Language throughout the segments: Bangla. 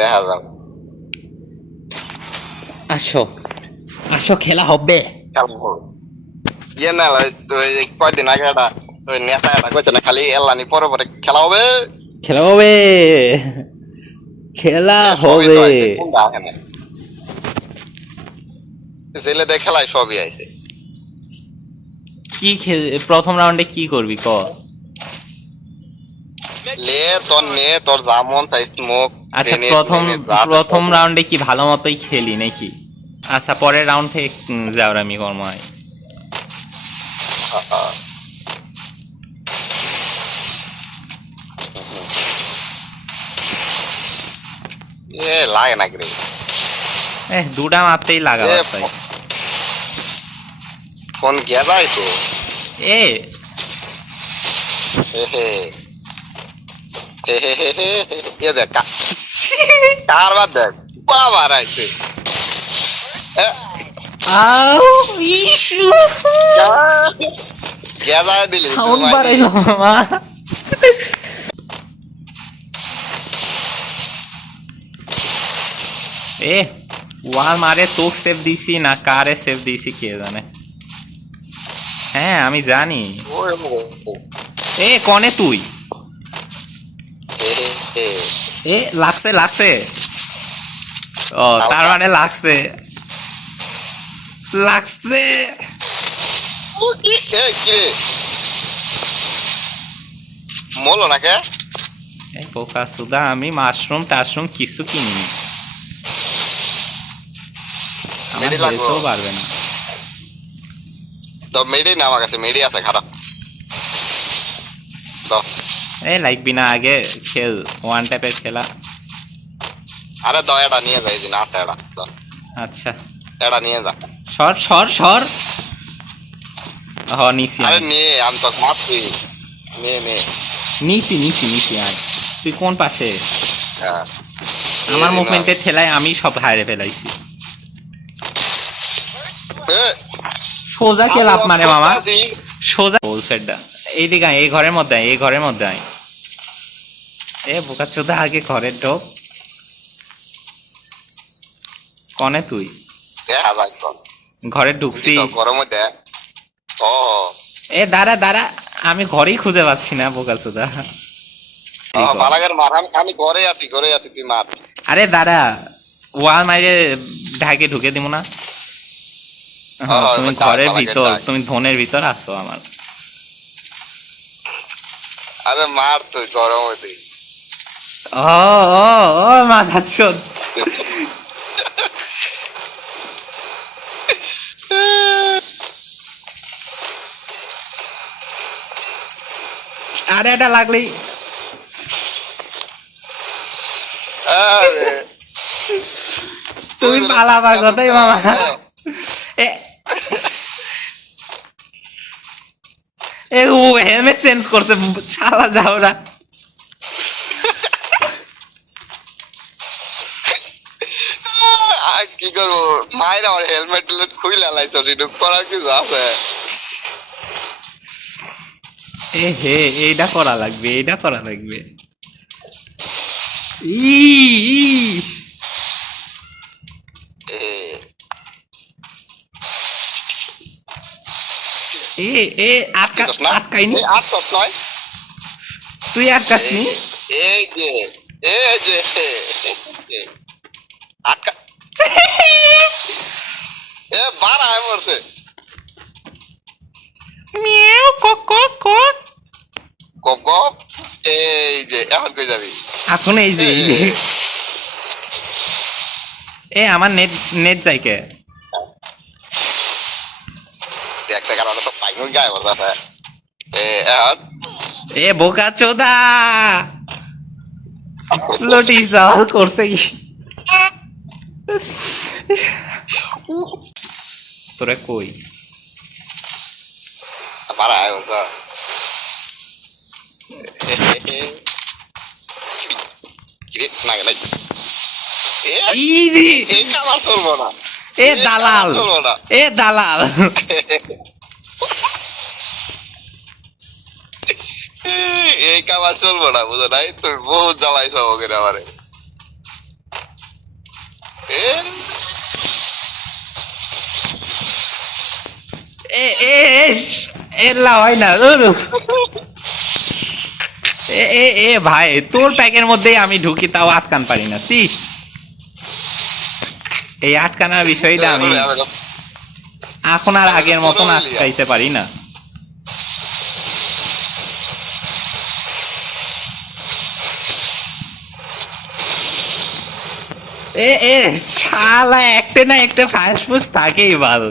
দেখা যাবে। আসো আসো, খেলা হবে। ইয়ে না ওই কয়দিন আগে একটা ওই নেতা একটা কইছে না খালি এলানি পরে পরে খেলা হবে। খেলা হবে, খেলা সবই তো হবে। আইছে, কোনটা আসে না? ছেলেদের খেলায় সবই আইছে। কি প্রথম রাউন্ডে কি করবি ক? লে তোর নে তোর যা মন চাই স্মোক আচ্ছা, গ্রেনেড প্রথম মেনেড যা আছে প্রথম সব নে। রাউন্ডে কি ভালো মতোই খেলি নাকি? আচ্ছা, পরের রাউন্ড থেকে যাওরামি কর্ম হয়। এ লাগে না রে। দুটা মারতেই লাগাবার চাই। ফোন গিয়া যায় তো। এ হে হে হে হে হে হে হে দেখ কার বাদ দেখ বাবার আইছে। আউ ইশু গিয়া যায় দিলি সাউন্ড বাড়াইলো মামা। এ ওয়াল মারে তো সেভ দিছি না কারে সেভ দিছি কে জানে। হ্যাঁ আমি জানি। এ কনে তুই? এ লাগছে লাগছে। ও তার মানে লাগছে লাগছে। মলো না কে? এই বোকা সুদা, আমি মাশরুম টাশরুম কিছু কিনিনি। আমার মেডি লাগবো হেলতেও পারবে না। তো মেডি না আমার কাছে মেডি আছে খারাপ তো। এ লাগবি না, আগে খেল ওয়ান টাইপের খেলা। আরে দ এটা নিয়ে যা, এই যে না আছে এটা দ, আচ্ছা এটা নিয়ে যা। সর সর সর। হ নিছি আরে আমি। নিয়ে আমি তো মারছি, নিয়ে নে। নিছি নিছি নিছি আয়। তুই কোন পাশে? হ্যাঁ আমার মুভমেন্টের ঠেলায় আমি সব হারিয়ে ফেলাইছি। সোজা কে লাভ মানে মামা? সোজা হোল সেটটা এইদিকে আয়, এই ঘরের মধ্যে আয়, এই ঘরের মধ্যে আয়। এ বোকা চোদা, আগে ঘরের ঢোক। কনে তুই? দেখা যাক তো। ঘরে বুঝি ঢুকছি। তো গরমে দেখ। ও এ দাঁড়া দাঁড়া, আমি ঘরেই খুঁজে পাচ্ছি না বোকা চোদা। বালাগের মার, আমি ঘরে আছি তুই মার। আরে দাঁড়া, ওয়াল মাইরে ঢাকে ঢুকে দিব না। তুমি ঘরের ভিতর, তুমি ধনের ভিতর আছো আমার। আরে মার তুই গরম হইতে। ও ও ও মাথা চোদ। আরে এটা লাগলেই আরে তুমি পালাবার কথাই মামা। এ এ ও হেলমেট চেঞ্জ করছে শালা যাওরা। কি করবো, মায়ের আমার হেলমেট টেলমেট খুইলা লাইছো, রিডুক করার কিছু আছে? এ হে, এইটা করা লাগবে, এইটা করা লাগবে। ই ই এ এ আটকা আটকাইনি। আটক নয়, তুই আটকাসনি। এই যে এই যে আটকা এ বাড়ায় পড়ছে। মিয়াও কক কক কক। গপ গপ, এই যে এখন কই যাবি? এখন এই যে এই যে এ আমার নেট নেট যাই কে? এক সেকেন্ড তো পাইন গায় বলতে। এ এখন এ বোকা চোদা, লটি জাল করছে কি? তোরা কই? বাড়ায় বলতে না গেলে ইরি এই কামাল চলবো না, এ দালাল, চলবো না। এ দালাল। এই কামাল চলবো না, বুঝো নাই? তুমি বহুত জ্বালাইছো ওকে আমারে। এলা হয় না ভাই তোর প্যাকের মধ্যেই আমি ঢুকি তাও আটকান পারি না সি এই আটকানোর বিষয়টা আমি এখন আর আগের মতন আটকাইতে পারি না শালা একটা না একটা ফায়ার ফুস থাকেই ভালো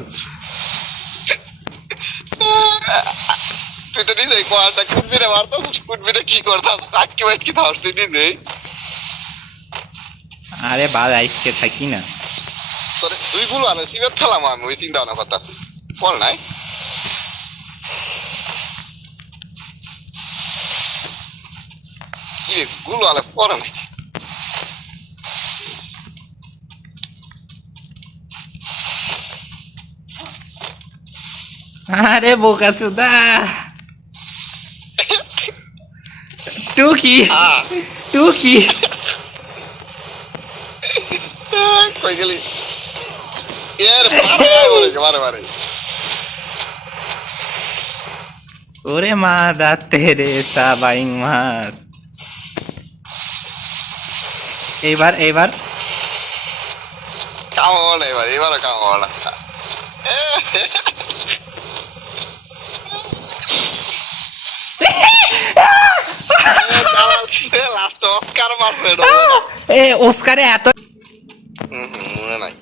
তুই তো নিজেই কোয়ালটা কুটবিরে মারতো কুটবিরে কি করতাম আটকে কি থাকস তুই নিজেই আরে বাল আইসকে থাকি না তোর দুই গুলো আনে সিমেন্ট ফেলাম আমি ওই চিন্তা ভাবনা করতেছি বল নাই কি গুলো আলে পরে নাই আরে বোকা চুদা টুকি টুকি কই গেলি এর মারে মারে ওরে মা দাতে রে সাবাইং মাছ এইবার কাম হবো না এবারও কাম হবো না লাস্ট অস্কার মারছে অস্কারে এত মনে নাই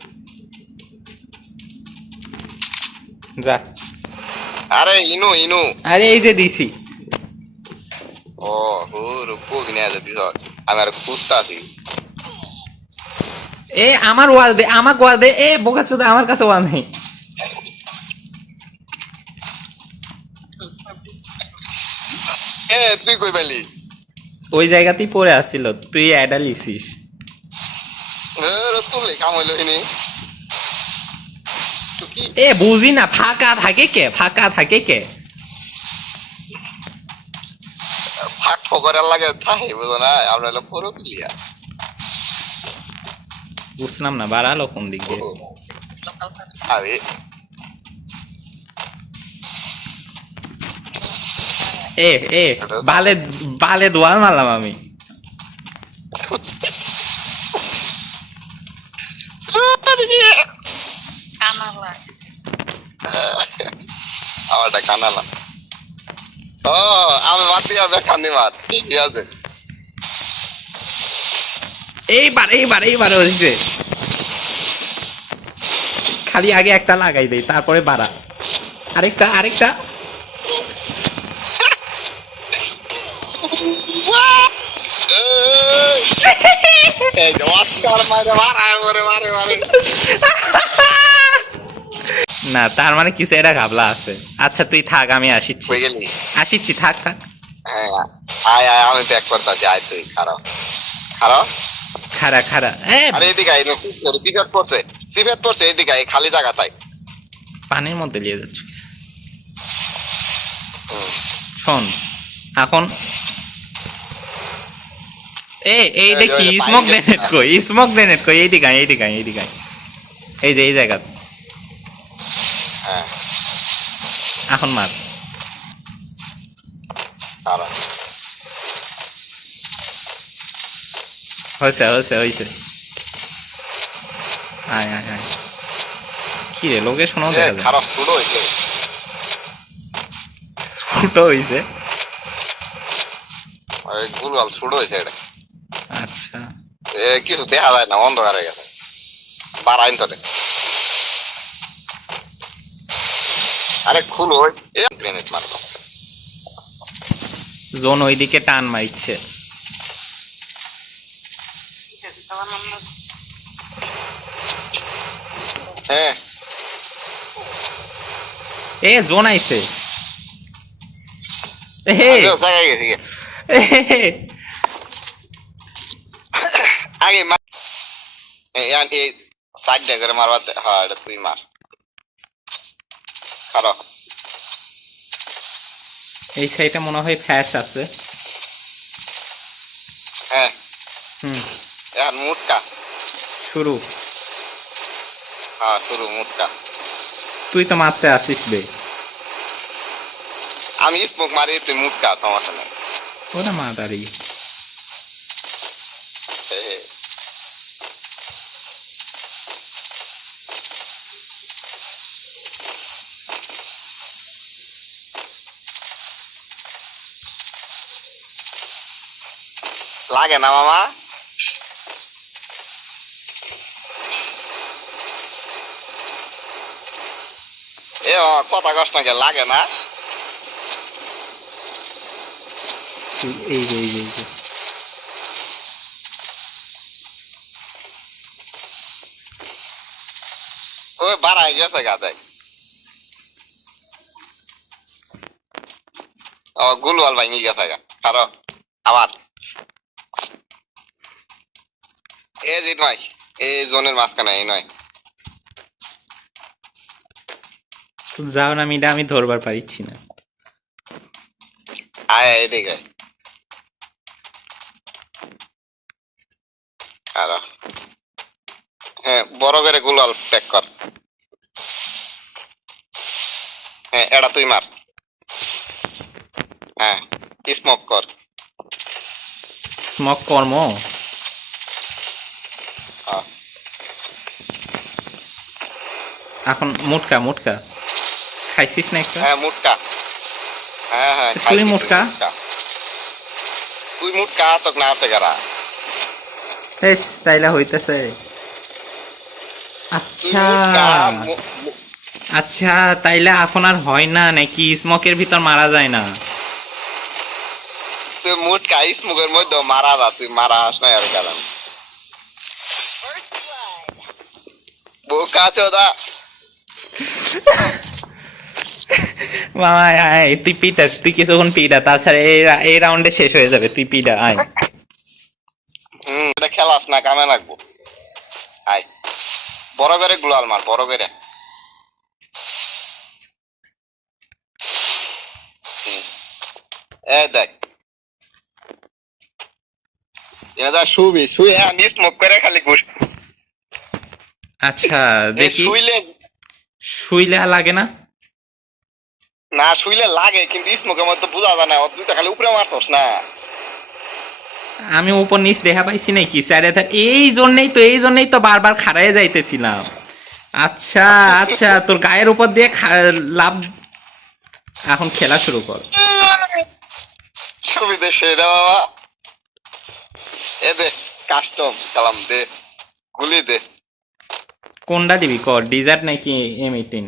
যা আরে ইনু আরে এই যে দিছি ও রুকু কিনে আছে দিস আমি আর খুঁজতে আছি আমার ওয়াল দে বোকা চোদা আমার কাছে ওয়াল নেই তুই কই পেলি ওই জায়গাতেই পড়ে আসছিল তুই অ্যাডা লিছিস তুললে কাম হইলো হিনি বুঝি না ফাঁকা থাকে কে ফাঁক ফকরের লাগে থাকে বুঝো না আমরা হলো পুরো ক্লিয়ার বুঝলাম না বাড়ালো কোন দিক দিয়ে আরে বালে দোয়াল মারলাম আমি আমারটা কানালা ও আমি মাতি হবে কান্দি মার ঠিক আছে এইবার হয়েছে খালি আগে একটা লাগাই দেই তারপরে বাড়া আরেকটা না তার মানে কিছু এটা ঘাবলা আছে আচ্ছা তুই থাক আমি আসিচ্ছি থাক হ্যাঁ আয় আমি প্যাক করতেছি আয় তুই খারাপ খারা আরে এদিকে আয় সিফেট পড়ছে এদিকে আয় খালি জায়গা তাই পানির মধ্যে নিয়ে যাচ্ছি শোন এখন এই দেখি স্মোক গ্রেনেড কই এইদিকে এই যে এই জায়গা হ্যাঁ এখন মার হয়েছে আয় কি রে লোকে শোনাও দেখা যায় খারাপ ছোট হয়েছে গুলওয়াল ছোট হয়েছে এটা আচ্ছা কিছু দেখা যায় না অন্ধকার হয়ে গেছে বাড়াইন তো আরে খুলো গ্রেনেড মারলো জোন ওইদিকে টান মারছে হ্যাঁ জোন আইছে আগে সাইড করে মারবা হ্যাঁ এটা তুই মার খারাপ এই সাইডে মনে হয় ফ্যাশ আছে হ্যাঁ এখন মুটকা শুরু মুটকা তুই তো মারতে আসিস বে আমি স্মোক মারি তুই মুটকা সমস্যা নাই ওরা মাদারি হে হে। লাগে না মামা এ কথা কষ্ট নাকি লাগে না এই যে এই যে এই যে ওই বাড়াই গেছে গাছে ও গুলওয়াল ভাঙি গেছে গা কারো আবার এই যে নয় এই জোনের মাঝখানে এই নয় যাও না মিডা আমি ধরবার পারিচ্ছি না আয় এদিকে কারো হ্যাঁ বড় করে গুলওয়াল প্যাক কর হ্যাঁ এটা তুই মার হ্যাঁ স্মোক কর স্মক কর্ম হ্যাঁ। এখন মুটকা মুটকা খাইছিস না একটা হ্যাঁ মুটকা হ্যাঁ হ্যাঁ তুই খাইছি, মুটকা? তুই মুটকা তোক না আছে গারা বেশ তাইলে হইতেছে তুই আচ্ছা মুটকা আচ্ছা তাইলে এখন আর হয় না নাকি স্মকের ভিতর মারা যায় না তুই মুটকা স্মোকের মধ্যে মারা যা তুই মারা আস না আর কারণ বোকা চোদা মামা আয় তুই পিটা তুই কিছুক্ষণ পিটা তাছাড়া এই রাউন্ডে শেষ হয়ে যাবে তুই পিটা আয় এটা খেলাস না কামে লাগবো আয় বড় করে গুলাল মার বড় করে এ দেখ এটা শুবি শুয়ে আমি স্মোক করে খালি ঘুষ আচ্ছা দেখি শুইলে শুইলে আর লাগে না না শুইলে লাগে কিন্তু স্মোকের মধ্যে বোঝা যায় না তুই তো খালি উপরে মারছস না আমি উপর নিচ দেখা পাইছি নাকি স্যারে এই জন্যই তো বারবার খাড়ায় যাইতেছিলাম আচ্ছা আচ্ছা তোর গায়ের উপর দিয়ে লাভ এখন খেলা শুরু কর সুবিধে সেটা বাবা এ দে কাস্টম কালাম দে গুলি দে কোনটা দিবি কর ডিজার্ট নাকি M18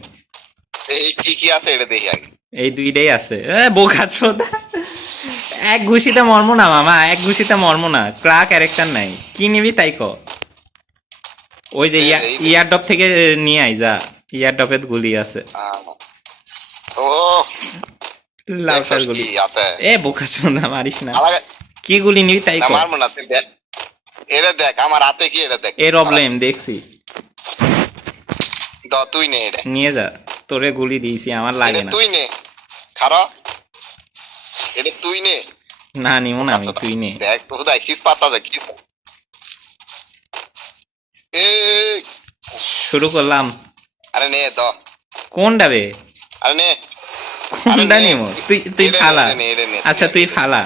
এই কি কি আছে এটা দেখি আগে এই দুইটাই আছে বোকা চোদা এক ঘুষিতে মর্ম না মামা এক ঘুষিতে মর্ম না ক্রা ক্যারেক্টার নাই কি নিবি তাই ক ওই যে ইয়ারডপ থেকে নিয়ে আই যা ইয়ারডপের গুলি আছে ও লাউটার গুলি কি আছে এ বোকা চোদা মারিস না আলাদা কি গুলি নিবি তাই না ক মারবো না তুই দেখ এটা দেখ আমার হাতে কি এটা দেখ এ প্রবলেম দেখছি তুই নে এটা নিয়ে যা তোরে গুলি দিয়েছি আমার লাগে না তুই নে খারো এটা তুই নে না নিমো না আমি তুই নে দেখ হুদাই কিস পাতা দেখ কিস এ শুরু করলাম আরে নে দ কোনটা বে আরে নে কোনটা নিমো তুই তুই এটা নে, ফালা এটা নে, এটা নে, আচ্ছা তুই ফালা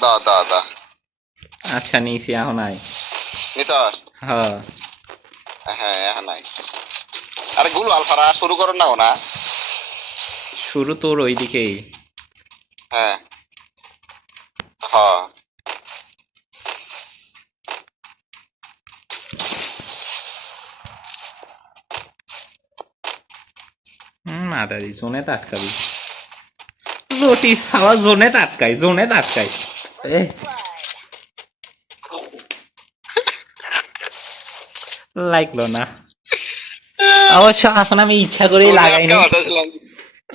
দ দ দ আচ্ছা নিছি এখন আয় নিসর হ্যাঁ হ্যাঁ এখন নাই আরে গুলো আলফারা শুরু করো না না শুরু তোর ওইদিকেই হ্যাঁ হ্যাঁ মাদারি জোনে আটকাবি নোটিস খাওয়া জোনে আটকাই লাগলো না অবশ্য এখন আমি ইচ্ছা করেই লাগাইনি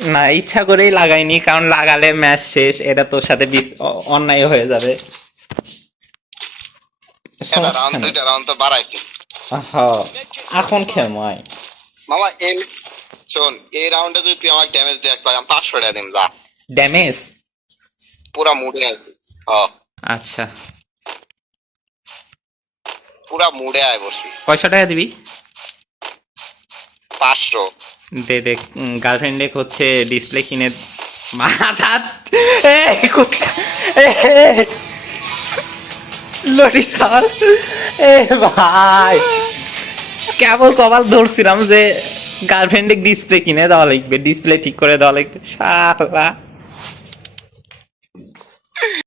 না ইচ্ছা করেই লাগাইনি কারণ লাগালে ম্যাচ শেষ এটা তোর সাথে অন্যায় হয়ে যাবে এখন খেলমাই মামা এই শোন এই রাউন্ডে যদি তুই আমাকে ড্যামেজ দিয়ে আমি 500 টাকা দিম যা ড্যামেজ পুরা মুডে আয় আচ্ছা পুরা মুডে আয় বসি কয়শো টাকা দিবি 500 দে দেখ গার্লফ্রেন্ডে হচ্ছে ডিসপ্লে কিনে মাথা লটি সাল এ ভাই কেবল কপাল ধরছিলাম যে গার্লফ্রেন্ডে ডিসপ্লে কিনে দেওয়া লাগবে, ডিসপ্লে ঠিক করে দেওয়া লাগবে শালা।